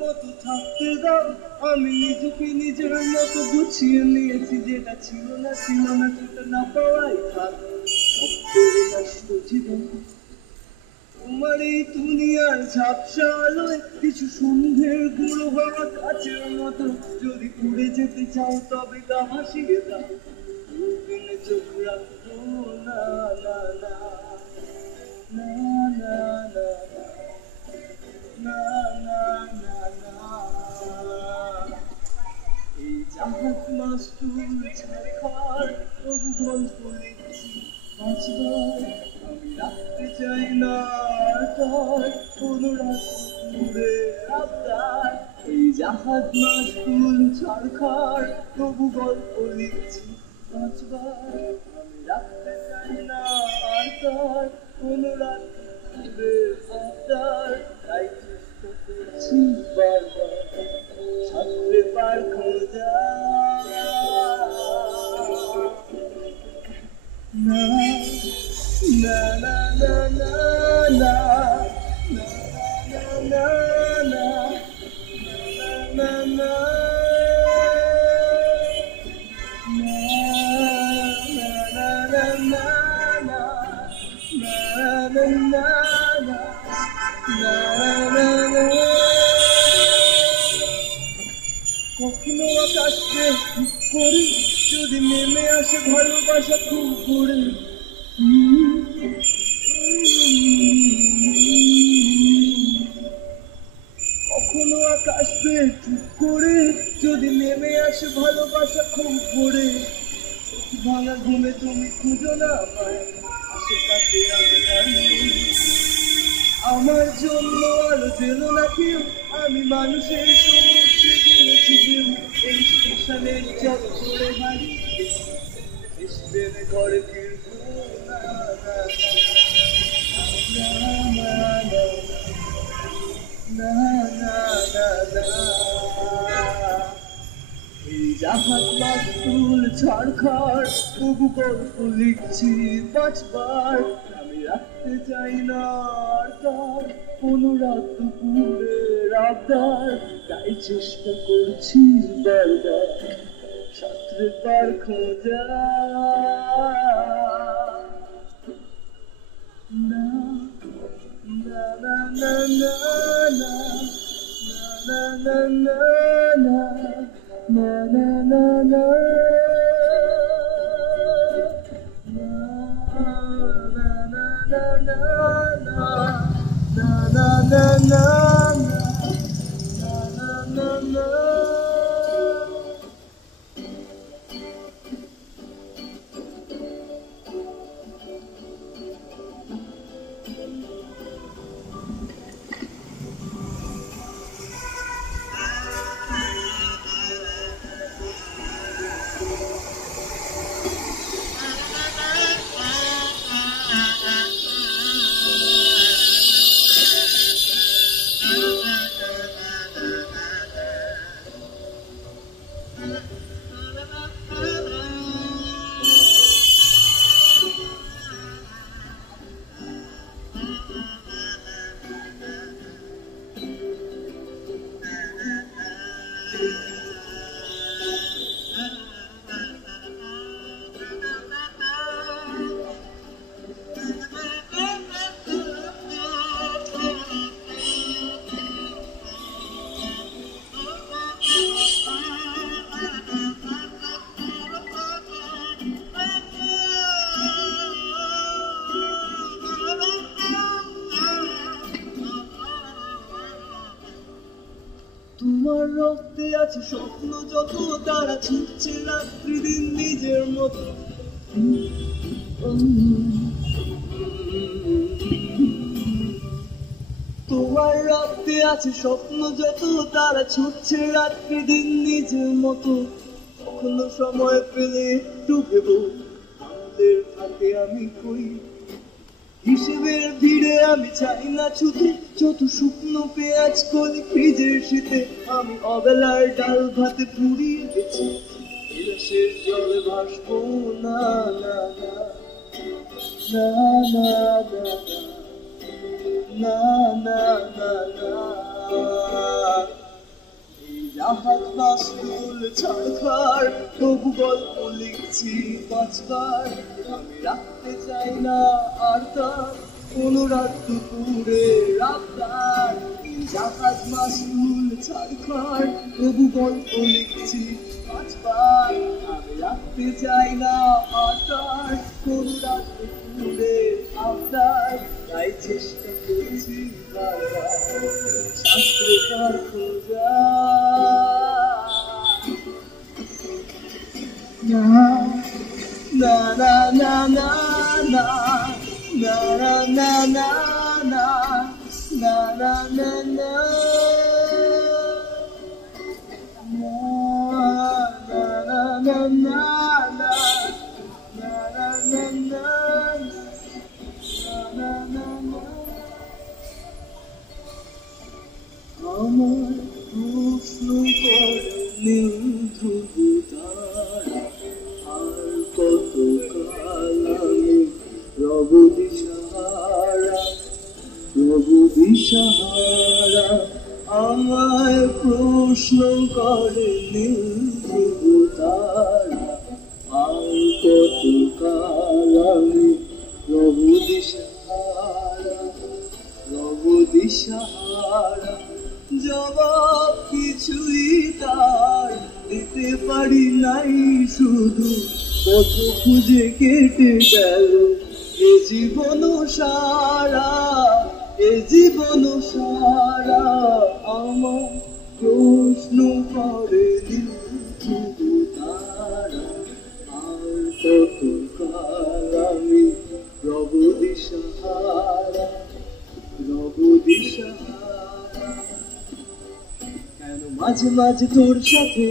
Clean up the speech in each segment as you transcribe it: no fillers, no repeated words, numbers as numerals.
মতো থাকতে দাও, আমি নিজেকে নিজের মতো গুছিয়ে নিয়েছি, যেটা ছিল না সেটা না পাওয়াই থাক নষ্ট জীবন। তোমার এই দুনিয়ার ঝাপসা আলোয় কিছু সন্ধ্যের গুঁড়ো হওয়া কাচের মতো, যদি উড়ে যেতে চাও তবে গা ভাসিয়ে দাও, দিনে চোখ রাখতো না না না না না না না না না। এই জাহাজ মাস্তুল ছাড়খার তবু গল্প লিখছি পাঁচবার, আমি রাখতে চাই না আর কোনো রাত দূরে আবদার। এই জাহাজ মাস্তুল ছাড়খার তবু গল্প লিখছি পাঁচবার, আমি রাখতে চাই না আর কোনো রাত দূরে আবদার। তাই চেষ্টা করছি বারবার সাঁতরে পার খোঁজা, না না না না না না না না না না। কখনো আকাশে ঠিক করে যদি নেমে আসে ভালোবাসা খুব করে, কখনো আকাশ পেয়ে চুপ করে যদি নেমে আসে ভালোবাসা খুব করে, ভাঙা ঘুমে তুমি খুঁজো না পায় আশেপাশে আমি আমার জন্য আলো জেল না কেউ, আমি মানুষের সমুদ্রে গুলেছি কেউ, এই স্টেশনের চল করে হারিয়ে স্টেশনে ঘরে ফিরবো না না না না না। এই জাহাজ মাস্তুল ছাড়খাড় তবু গল্প লিখছি পাঁচবার, আমি রাখতে চাই না আর তার কোনো রাত দুপুরের আবদার। তাই চেষ্টা করছি বারবার সাঁতরে পার খোঁজা, না না না না না না na na na na na na na na তোমার রক্তে আছে স্বপ্ন যত, তারা ছুটছে রাত্রি দিন নিজের মতো। তোমার রক্তে আছে স্বপ্ন যত, তারা ছুটছে রাত্রি দিন নিজের মতো। কখনো সময় পেলে একটু ভেবো আমাদের থাকে আমি কই, হিসেবের ভিড়ে আমি চাই না ছুটে, যত শুকনো পেঁয়াজ কলি ফ্রিজের শীতে আমি অবেলার ডাল ভাতে পুড়িয়ে গেছি, বিলাসের জলে ভাসবো না না না না না না না না না। জাহাজ মাস্তুল ছাড়খার তবু গল্প লিখছি পাঁচবার আমি রাখতে চাই না আর তার কোনো রাত দুপুরে রাস্তার জাহাজ মাস্তুল ছাড়খার তবু গল্প লিখছি পাঁচবার আমি রাখতে চাই না আর তার কোনো রাত দুপুরে রাস্তার তাই চেষ্টা করছি বারবার শাস্ত্রকার খোঁজা না না না না না না na na na na na na na na na আমার প্রশ্ন করে ধ্রুবতারা আর কত কাল আমি রব দিশাহারা আমায় প্রশ্ন করে ধ্রুবতারা আর কত কাল আমি রব দিশাহারা জবাব কিছুই তার দিতে পারি নাই শুধু কত খুঁজে কেটে গেল এ জীবন সারা আমার প্রশ্ন করে শুধু তারা আর কত কাল আমি রব দিশাহারা কেন মাঝে মাঝে তোর সাথে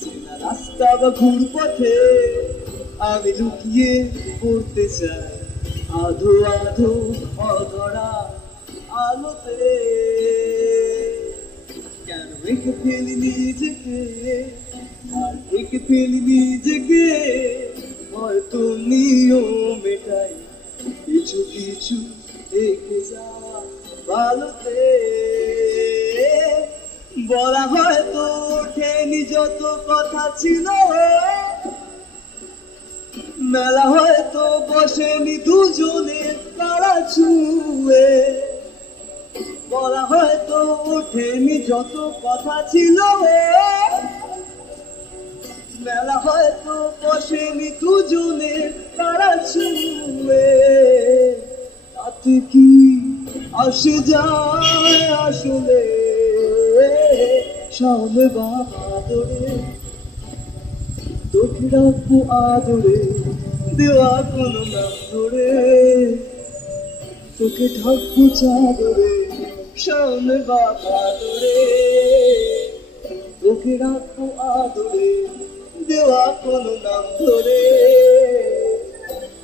চেনা রাস্তা বা ঘুর পথে আমি লুকিয়ে পড়তে চাই আধো আধো অধরা আলোতে কেন রেখে ফেলি নিজেকে হয়তো নিয়ম মেটাই কিছু কিছু দেখে যাওয়া ভালোতে বলা হয়তো ওঠেনি যত কথা ছিল মেলা হয়তো বসেনি দুজনে তারা ছুঁয়ে বলা হয়তো ওঠেনি যত কথা ছিল মেলা হয়তো বসেনি দুজনে তারা ছুঁয়ে তাতে কি আসে যায় আসলে সামনে বাবা ধরে তোকে রাখবো আদরে দেওয়া কোনো নাম ধরে তোকে ঢাকবো চাদরে সামনে বাবা ধরে তোকে রাখবো আদরে দেওয়া কোনো নাম ধরে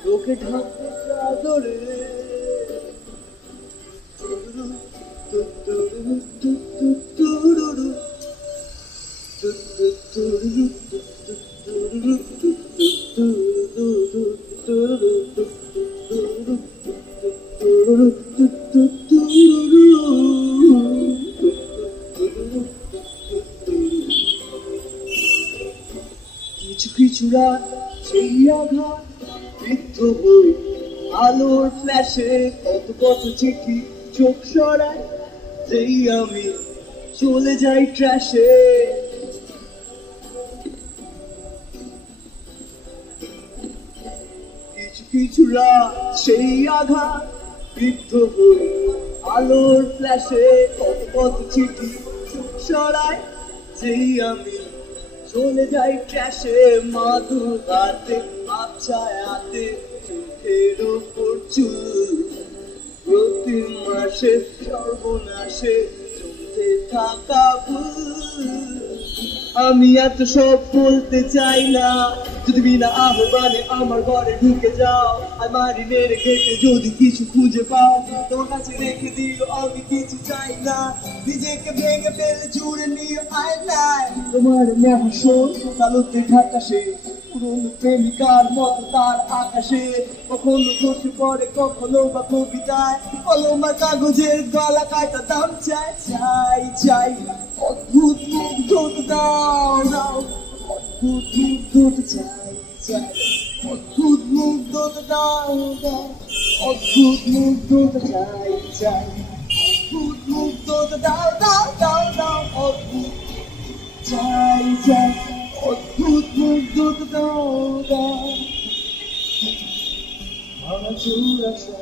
তোকে ঢাকবো চাদরে কিছু রাত সেই আঘাত বৃদ্ধ বই আলোর ফ্ল্যাশে কত চিঠি চোখ সরায় যেই আমি চলে যাই ট্র্যাশে কিছু রাত সেই আঘাত বৃদ্ধ বই আলোর ফ্ল্যাশে কত চিঠি চোখ সরায় যেই আমি চলে যাই ট্র্যাশে মাদুর হাতে আবছায়াতে চোখের ওপর চুল প্রতি মাসে সর্বনাশে চলতে থাকা ভুল আমি এত সব বলতে চাই না যদি বিনা আহ্বানে আমার ঘরে ঢুকে যাও আমারই মেরে ঘেটে যদি কিছু খুঁজে পাও তোমার কাছে রেখে দিও আমি কিছু চাই না নিজেকে ভেঙে ফেলে জুড়ে নিও আয়নায় তোমার মহাশোন কালোতে ঢাকা সে পুরনো প্রেমিকার মতো তার আকাশে কখনো ঘটে পড়ে কখনো বা কবিতায় কলম আর কাগজের গলা কাটা দাম চাই অদ্ভুত মুগ্ধ মুগ্ধতা দাও দাও অদ্ভুত মুগ্ধতা চাই চাই অদ্ভুত মুগ্ধতা দাও দাও অদ্ভুত মুগ্ধতা চাই চাই অদ্ভুত মুগ্ধতা দাও দাও দাও দাও অদ্ভুত চাই চাই অদ্ভুত মুগ্ধতা দাও দাও ভাঙাচোরা